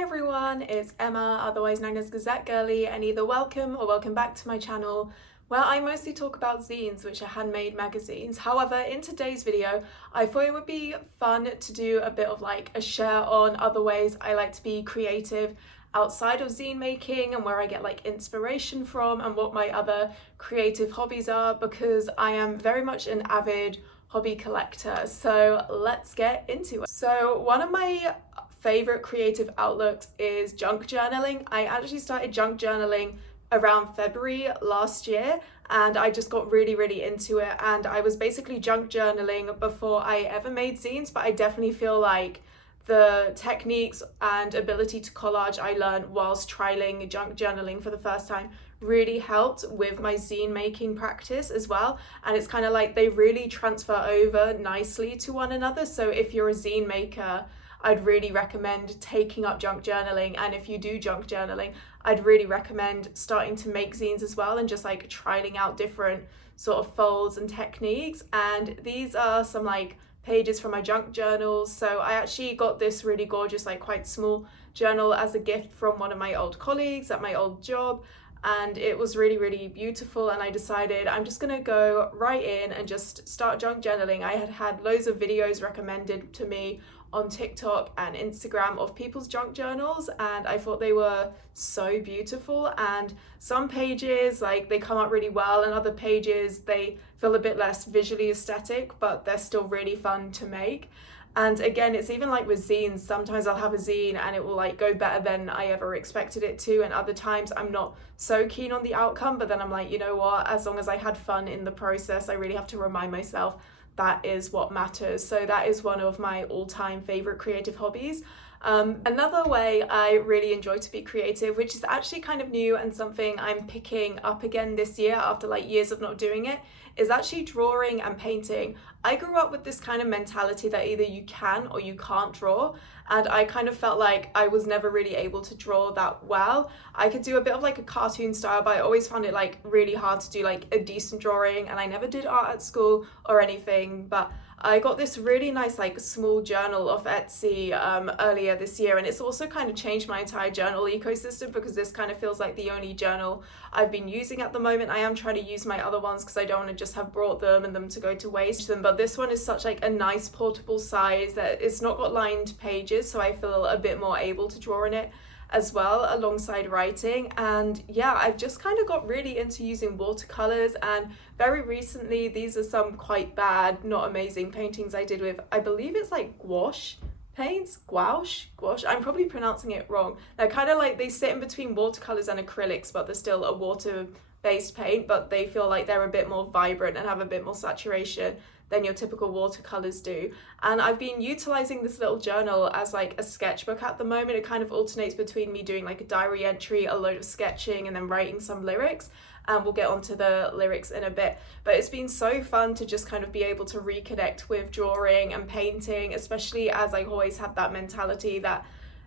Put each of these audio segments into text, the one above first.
Hi everyone, it's Emma, otherwise known as Gazette Girly, and either welcome or welcome back to my channel where I mostly talk about zines, which are handmade magazines. However, in today's video, I thought it would be fun to do a bit of like a share on other ways I like to be creative outside of zine making and where I get like inspiration from and what my other creative hobbies are, because I am very much an avid hobby collector. So let's get into it. So one of my favorite creative outlets is junk journaling. I actually started junk journaling around February last year, and I just got really into it, and I was basically junk journaling before I ever made zines, but I definitely feel like the techniques and ability to collage I learned whilst trialing junk journaling for the first time really helped with my zine making practice as well. And it's kind of like they really transfer over nicely to one another. So if you're a zine maker, I'd really recommend taking up junk journaling, and if you do junk journaling, I'd really recommend starting to make zines as well and just like trialing out different sort of folds and techniques. And these are some like pages from my junk journals. So I actually got this really gorgeous, like quite small journal as a gift from one of my old colleagues at my old job, and it was really beautiful. And I decided I'm just gonna go right in and just start junk journaling. I had loads of videos recommended to me on TikTok and Instagram of people's junk journals, and I thought they were so beautiful. And some pages, like, they come out really well, and other pages they feel a bit less visually aesthetic, but they're still really fun to make. And again, it's even like with zines, sometimes I'll have a zine and it will like go better than I ever expected it to, and other times I'm not so keen on the outcome, but then I'm like, you know what, as long as I had fun in the process, I really have to remind myself that is what matters. So that is one of my all-time favorite creative hobbies. Another way I really enjoy to be creative, which is actually kind of new and something I'm picking up again this year after like years of not doing it, is actually drawing and painting. I grew up with this kind of mentality that either you can or you can't draw, and I kind of felt like I was never really able to draw that well. I could do a bit of like a cartoon style, but I always found it like really hard to do like a decent drawing, and I never did art at school or anything. But I got this really nice like small journal off Etsy earlier this year, and it's also kind of changed my entire journal ecosystem, because this kind of feels like the only journal I've been using at the moment. I am trying to use my other ones because I don't want to just have brought them and them to go to waste them, but this one is such like a nice portable size that it's not got lined pages, so I feel a bit more able to draw in it as well alongside writing. And yeah, I've just kind of got really into using watercolors, and very recently these are some quite bad, not amazing paintings I did with, I believe it's like gouache paints, gouache, I'm probably pronouncing it wrong. They're kind of like, they sit in between watercolors and acrylics, but they're still a water based paint, but they feel like they're a bit more vibrant and have a bit more saturation than your typical watercolors do. And I've been utilizing this little journal as like a sketchbook at the moment. It kind of alternates between me doing like a diary entry, a load of sketching, and then writing some lyrics, and we'll get onto the lyrics in a bit. But it's been so fun to just kind of be able to reconnect with drawing and painting, especially as I always have that mentality that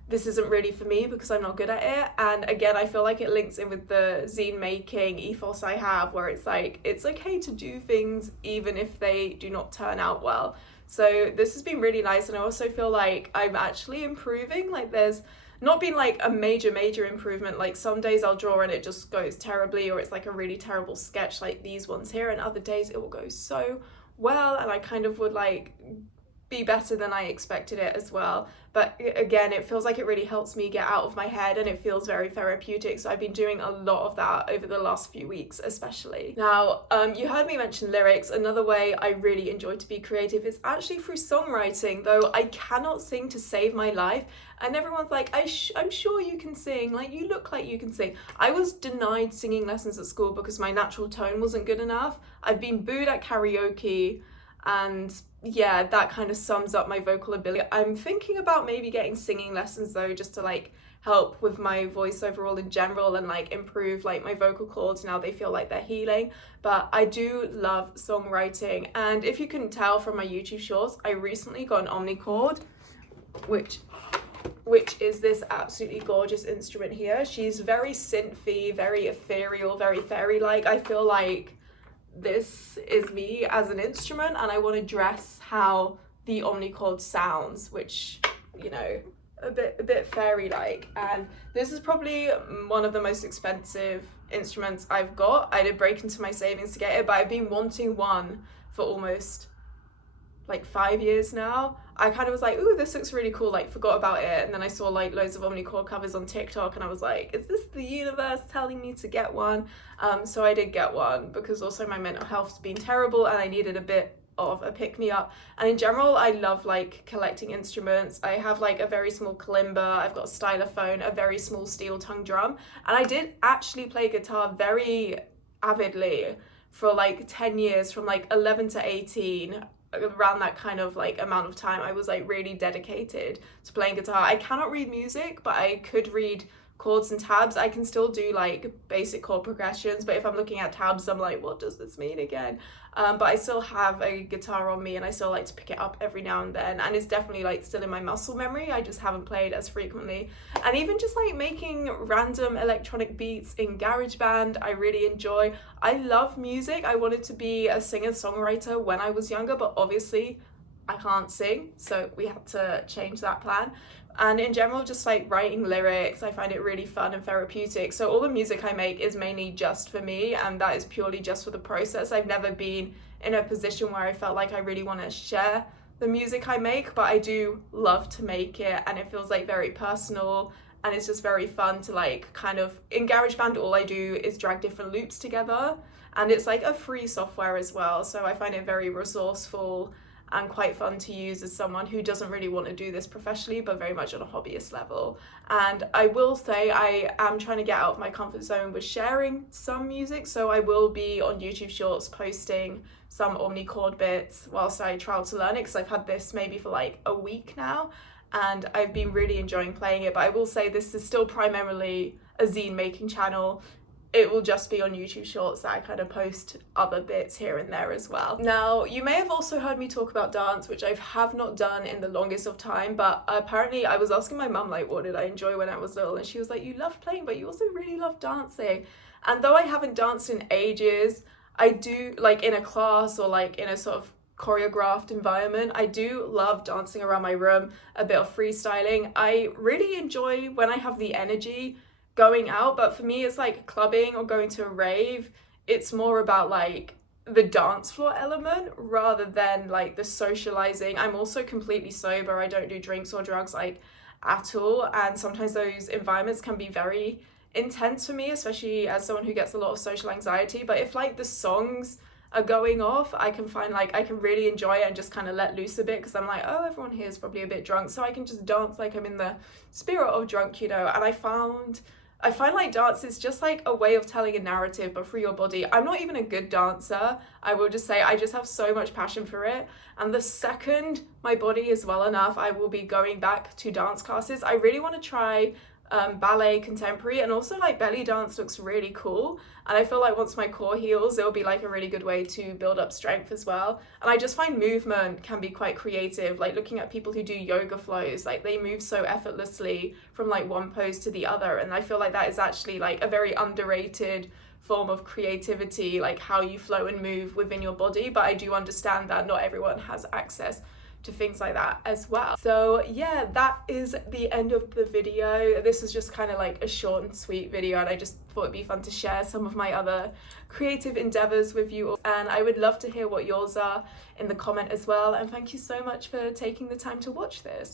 this isn't really for me because I'm not good at it. And again, I feel like it links in with the zine making ethos I have, where it's like, it's okay to do things even if they do not turn out well. So this has been really nice, and I also feel like I'm actually improving. Like, there's not been like a major improvement. Like, some days I'll draw and it just goes terribly, or it's like a really terrible sketch like these ones here, and other days it will go so well and I kind of would like be better than I expected it as well. But again, it feels like it really helps me get out of my head, and it feels very therapeutic. So I've been doing a lot of that over the last few weeks especially. Now, you heard me mention lyrics. Another way I really enjoy to be creative is actually through songwriting, though I cannot sing to save my life. And everyone's like, I'm sure you can sing, like you look like you can sing. I was denied singing lessons at school because my natural tone wasn't good enough. I've been booed at karaoke, and yeah, that kind of sums up my vocal ability. I'm thinking about maybe getting singing lessons though, just to like help with my voice overall in general, and like improve like my vocal cords now they feel like they're healing. But I do love songwriting, and if you couldn't tell from my YouTube shorts, I recently got an omnichord, which is this absolutely gorgeous instrument here. She's very synthy, very ethereal, very fairy-like. I feel like this is me as an instrument, and I want to dress how the omnichord sounds, which, you know, a bit fairy-like, and this is probably one of the most expensive instruments I've got. I did break into my savings to get it, but I've been wanting one for almost like 5 years now. I kind of was like, ooh, this looks really cool, like forgot about it, and then I saw like loads of omnichord covers on TikTok and I was like, is this the universe telling me to get one? So I did get one because also my mental health's been terrible and I needed a bit of a pick-me-up. And in general, I love like collecting instruments. I have like a very small kalimba, I've got a stylophone, a very small steel tongue drum, and I did actually play guitar very avidly for like 10 years, from like 11 to 18. Around that kind of like amount of time, I was like really dedicated to playing guitar. I cannot read music, but I could read chords and tabs. I can still do like basic chord progressions, but if I'm looking at tabs, I'm like, what does this mean again? But I still have a guitar on me and I still like to pick it up every now and then, and it's definitely like still in my muscle memory. I just haven't played as frequently. And even just like making random electronic beats in GarageBand, I really enjoy. I love music. I wanted to be a singer-songwriter when I was younger, but obviously I can't sing, so we had to change that plan. And in general, just like writing lyrics, I find it really fun and therapeutic. So all the music I make is mainly just for me, and that is purely just for the process. I've never been in a position where I felt like I really want to share the music I make, but I do love to make it, and it feels like very personal, and it's just very fun to like kind of, in GarageBand all I do is drag different loops together, and it's like a free software as well, so I find it very resourceful and quite fun to use as someone who doesn't really want to do this professionally, but very much on a hobbyist level. And I will say I am trying to get out of my comfort zone with sharing some music, so I will be on YouTube Shorts posting some omnichord bits whilst I trial to learn it, because I've had this maybe for like a week now and I've been really enjoying playing it. But I will say this is still primarily a zine making channel. It will just be on YouTube Shorts that I kind of post other bits here and there as well. Now, you may have also heard me talk about dance, which I have not done in the longest of time, but apparently I was asking my mum, like, what did I enjoy when I was little? And she was like, you love playing, but you also really love dancing. And though I haven't danced in ages, I do, like in a class or like in a sort of choreographed environment, I do love dancing around my room, a bit of freestyling. I really enjoy when I have the energy going out, but for me it's like clubbing or going to a rave, it's more about like the dance floor element rather than like the socializing. I'm also completely sober, I don't do drinks or drugs like at all, and sometimes those environments can be very intense for me, especially as someone who gets a lot of social anxiety. But if like the songs are going off, I can find like I can really enjoy it and just kind of let loose a bit, because I'm like, oh, everyone here is probably a bit drunk, so I can just dance like I'm in the spirit of drunk, you know. And I find like dance is just like a way of telling a narrative, but for your body. I'm not even a good dancer, I will just say. I just have so much passion for it. And the second my body is well enough, I will be going back to dance classes. I really want to try ballet, contemporary, and also like belly dance looks really cool. And I feel like once my core heals, it'll be like a really good way to build up strength as well. And I just find movement can be quite creative, like looking at people who do yoga flows, like they move so effortlessly from like one pose to the other. And I feel like that is actually like a very underrated form of creativity, like how you flow and move within your body. But I do understand that not everyone has access to things like that as well. So yeah, that is the end of the video. This is just kind of like a short and sweet video, and I just thought it'd be fun to share some of my other creative endeavors with you all. And I would love to hear what yours are in the comment as well. And thank you so much for taking the time to watch this.